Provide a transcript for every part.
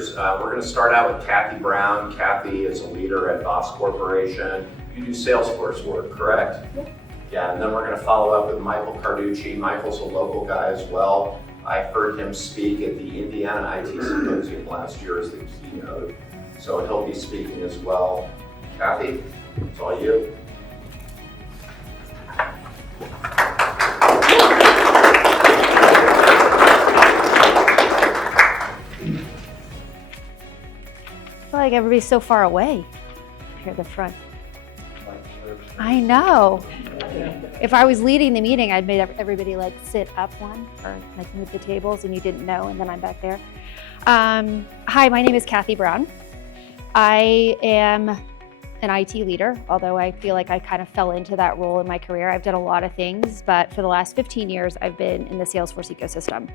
speakers. We're going to start out with Kathy Brown. Kathy is a leader at Voss Corporation. You do Salesforce work, correct? Yeah. Yeah, and then we're going to follow up with Michael Carducci. Michael's a local guy as well. I heard him speak at the Indiana IT Symposium last year as the keynote, so he'll be speaking as well. Kathy, it's all you. I feel like everybody's so far away here at the front. I know. If I was leading the meeting, I'd made everybody like sit up one or like move the tables and you didn't know, and then I'm back there. Hi, my name is Kathy Brown. I am an IT leader, although I feel like I kind of fell into that role in my career. I've done a lot of things, but for the last 15 years, I've been in the Salesforce ecosystem.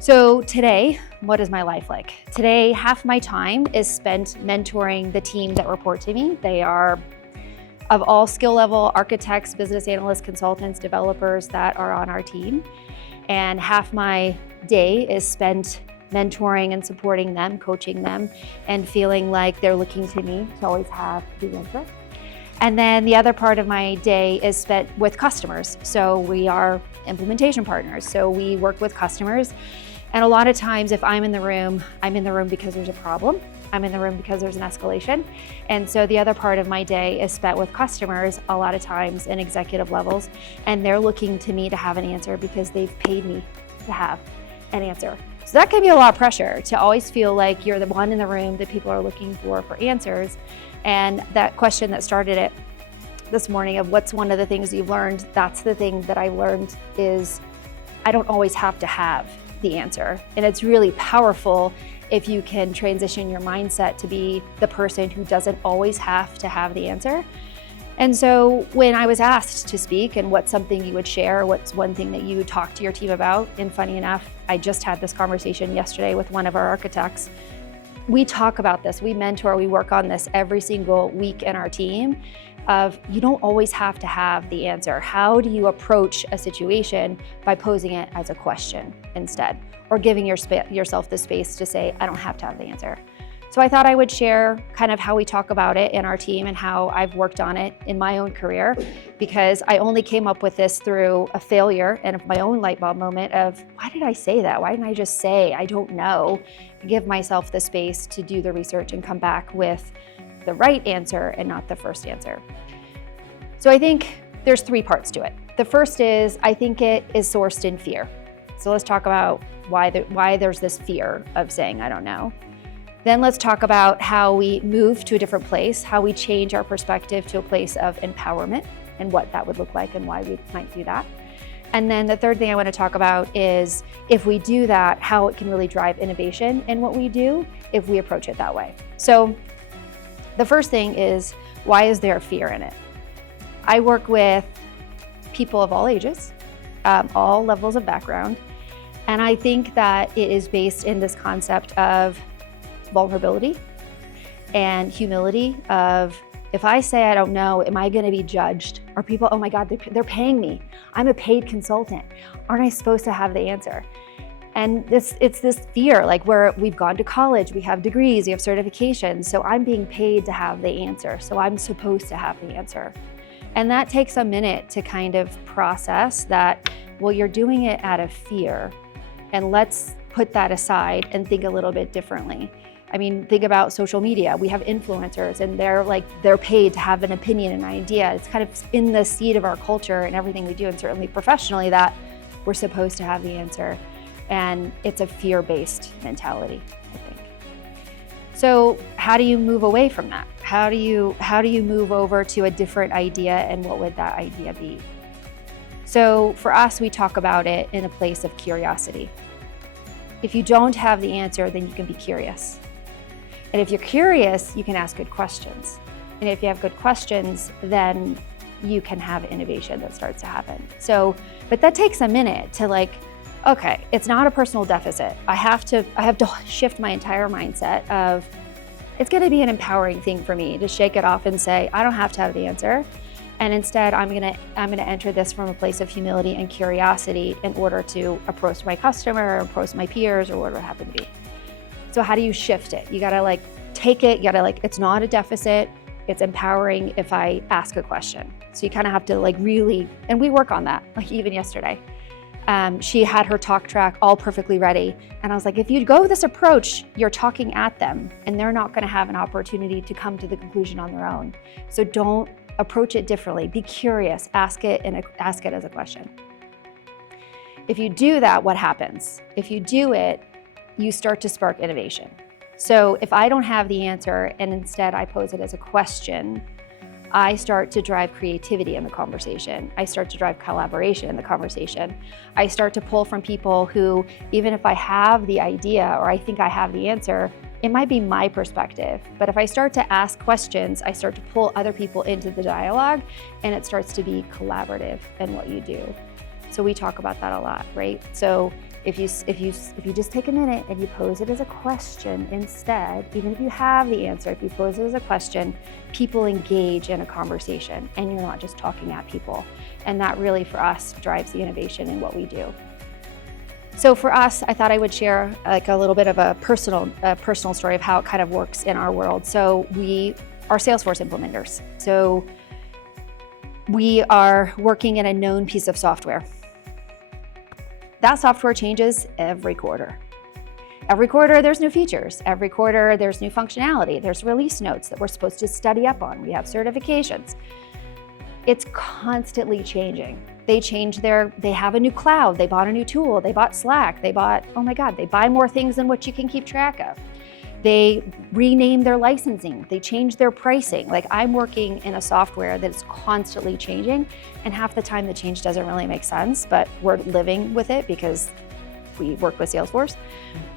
So today, what is my life like? Today, half my time is spent mentoring the team that report to me. They are of all skill level, architects, business analysts, consultants, developers that are on our team. And half my day is spent mentoring and supporting them, coaching them, and feeling like they're looking to me to always have the answer. And then the other part of my day is spent with customers. So we are implementation partners. So we work with customers. And a lot of times if I'm in the room because there's a problem. I'm in the room because there's an escalation. And so the other part of my day is spent with customers, a lot of times in executive levels, and they're looking to me to have an answer because they've paid me to have an answer. So that can be a lot of pressure to always feel like you're the one in the room that people are looking for answers. And that question that started it this morning of what's one of the things you've learned, that's the thing that I learned is I don't always have to have the answer. And it's really powerful if you can transition your mindset to be the person who doesn't always have to have the answer. And so when I was asked to speak and what's something you would share, what's one thing that you would talk to your team about, and funny enough, I just had this conversation yesterday with one of our architects. We talk about this, we mentor, we work on this every single week in our team of you don't always have to have the answer. How do you approach a situation by posing it as a question instead, or giving yourself the space to say, I don't have to have the answer. So I thought I would share kind of how we talk about it in our team and how I've worked on it in my own career, because I only came up with this through a failure and of my own light bulb moment of, why did I say that? Why didn't I just say, I don't know, and give myself the space to do the research and come back with the right answer and not the first answer. So I think there's three parts to it. The first is, I think it is sourced in fear. So let's talk about why there's this fear of saying, I don't know. Then let's talk about how we move to a different place, how we change our perspective to a place of empowerment and what that would look like and why we might do that. And then the third thing I want to talk about is if we do that, how it can really drive innovation in what we do if we approach it that way. So the first thing is, why is there fear in it? I work with people of all ages, all levels of background, and I think that it is based in this concept of vulnerability and humility of, if I say I don't know, am I going to be judged? Are people, oh my God, they're paying me. I'm a paid consultant. Aren't I supposed to have the answer? And it's this fear, like where we've gone to college, we have degrees, we have certifications, so I'm being paid to have the answer, so I'm supposed to have the answer. And that takes a minute to kind of process that, well, you're doing it out of fear, and let's put that aside and think a little bit differently. I mean, think about social media. We have influencers and they're paid to have an opinion and idea. It's kind of in the seed of our culture and everything we do, and certainly professionally, that we're supposed to have the answer. And it's a fear-based mentality, I think. So how do you move away from that? How do you move over to a different idea, and what would that idea be? So for us, we talk about it in a place of curiosity. If you don't have the answer, then you can be curious. And if you're curious, you can ask good questions. And if you have good questions, then you can have innovation that starts to happen. So, but that takes a minute to okay, it's not a personal deficit. I have to shift my entire mindset of, it's gonna be an empowering thing for me to shake it off and say, I don't have to have the answer. And instead, I'm gonna enter this from a place of humility and curiosity in order to approach my customer, or approach my peers, or whatever it happen to be. So how do you shift it? You gotta like take it, you gotta like, it's not a deficit, it's empowering if I ask a question. So you kind of have to like really, and we work on that, like even yesterday. She had her talk track all perfectly ready. And I was like, if you go this approach, you're talking at them and they're not gonna have an opportunity to come to the conclusion on their own. So don't approach it differently. Be curious, ask it as a question. If you do that, what happens? If you do it, you start to spark innovation. So if I don't have the answer and instead I pose it as a question, I start to drive creativity in the conversation. I start to drive collaboration in the conversation. I start to pull from people who, even if I have the idea or I think I have the answer, it might be my perspective. But if I start to ask questions, I start to pull other people into the dialogue and it starts to be collaborative in what you do. So we talk about that a lot, right? So if you just take a minute and you pose it as a question instead, even if you have the answer, if you pose it as a question, people engage in a conversation and you're not just talking at people. And that really for us drives the innovation in what we do. So for us, I thought I would share like a little bit of a personal story of how it kind of works in our world. So we are Salesforce implementers. So we are working in a known piece of software. That software changes every quarter. Every quarter, there's new features. Every quarter, there's new functionality. There's release notes that we're supposed to study up on. We have certifications. It's constantly changing. They have a new cloud. They bought a new tool. They bought Slack. They buy more things than what you can keep track of. They rename their licensing. They change their pricing. Like I'm working in a software that's constantly changing, and half the time the change doesn't really make sense, but we're living with it because we work with Salesforce.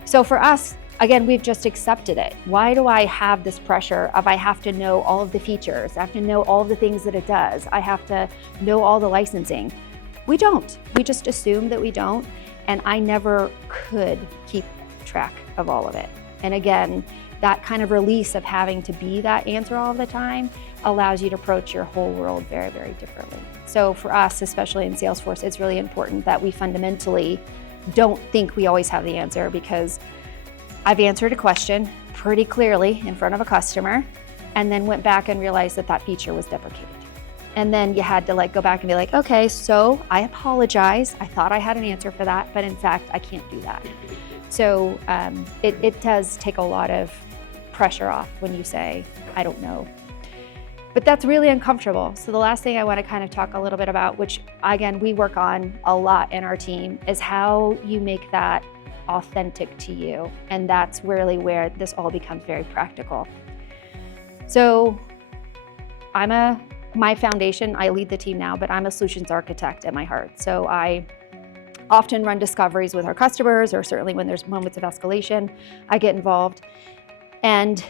So for us, again, we've just accepted it. Why do I have this pressure of I have to know all of the features? I have to know all of the things that it does. I have to know all the licensing. We don't. We just assume that we don't, and I never could keep track of all of it. And again, that kind of release of having to be that answer all the time allows you to approach your whole world very, very differently. So for us, especially in Salesforce, it's really important that we fundamentally don't think we always have the answer, because I've answered a question pretty clearly in front of a customer and then went back and realized that that feature was deprecated. And then you had to like go back and be like, okay, so I apologize. I thought I had an answer for that, but in fact, I can't do that. So it does take a lot of pressure off when you say, I don't know. But that's really uncomfortable. So the last thing I want to kind of talk a little bit about, which again, we work on a lot in our team, is how you make that authentic to you. And that's really where this all becomes very practical. So my foundation, I lead the team now, but I'm a solutions architect at my heart. So I often run discoveries with our customers, or certainly when there's moments of escalation, I get involved. And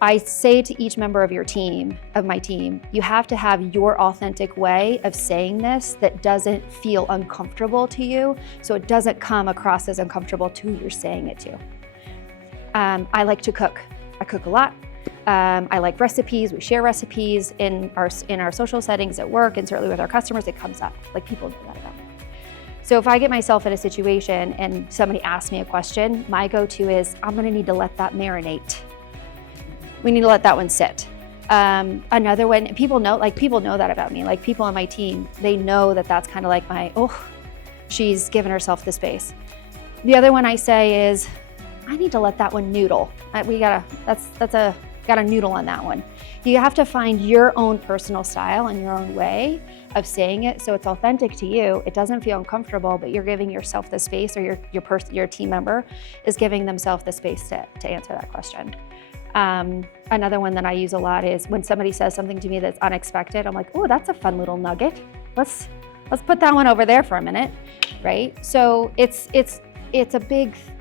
I say to each member of my team, you have to have your authentic way of saying this that doesn't feel uncomfortable to you, so it doesn't come across as uncomfortable to who you're saying it to. I like to cook. I cook a lot. I like recipes. We share recipes in our social settings at work, and certainly with our customers, it comes up. Like people know that about me. So if I get myself in a situation and somebody asks me a question, my go-to is, I'm gonna need to let that marinate. We need to let that one sit. Another one, people know that about me. Like people on my team, they know that that's kind of like she's given herself the space. The other one I say is, I need to let that one noodle. Got a noodle on that one. You have to find your own personal style and your own way of saying it so it's authentic to you. It doesn't feel uncomfortable, but you're giving yourself the space, or your team member is giving themselves the space to answer that question. Another one that I use a lot is when somebody says something to me that's unexpected, I'm like, oh, that's a fun little nugget. Let's put that one over there for a minute, right? So it's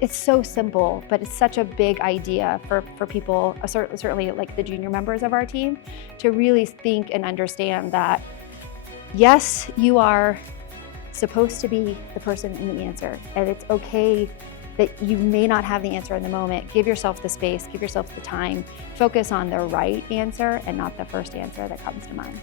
so simple, but it's such a big idea for people, certainly like the junior members of our team, to really think and understand that, yes, you are supposed to be the person in the answer, and it's okay that you may not have the answer in the moment. Give yourself the space, give yourself the time, focus on the right answer and not the first answer that comes to mind.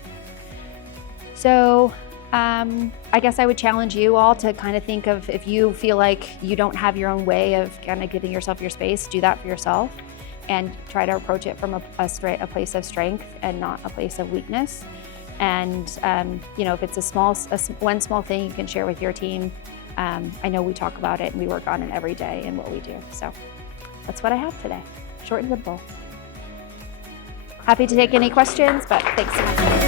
So I guess I would challenge you all to kind of think of, if you feel like you don't have your own way of kind of giving yourself your space, do that for yourself and try to approach it from a place of strength and not a place of weakness. And if it's one small thing you can share with your team, I know we talk about it and we work on it every day in what we do. So that's what I have today. Short and simple. Happy to take any questions, but thanks so much.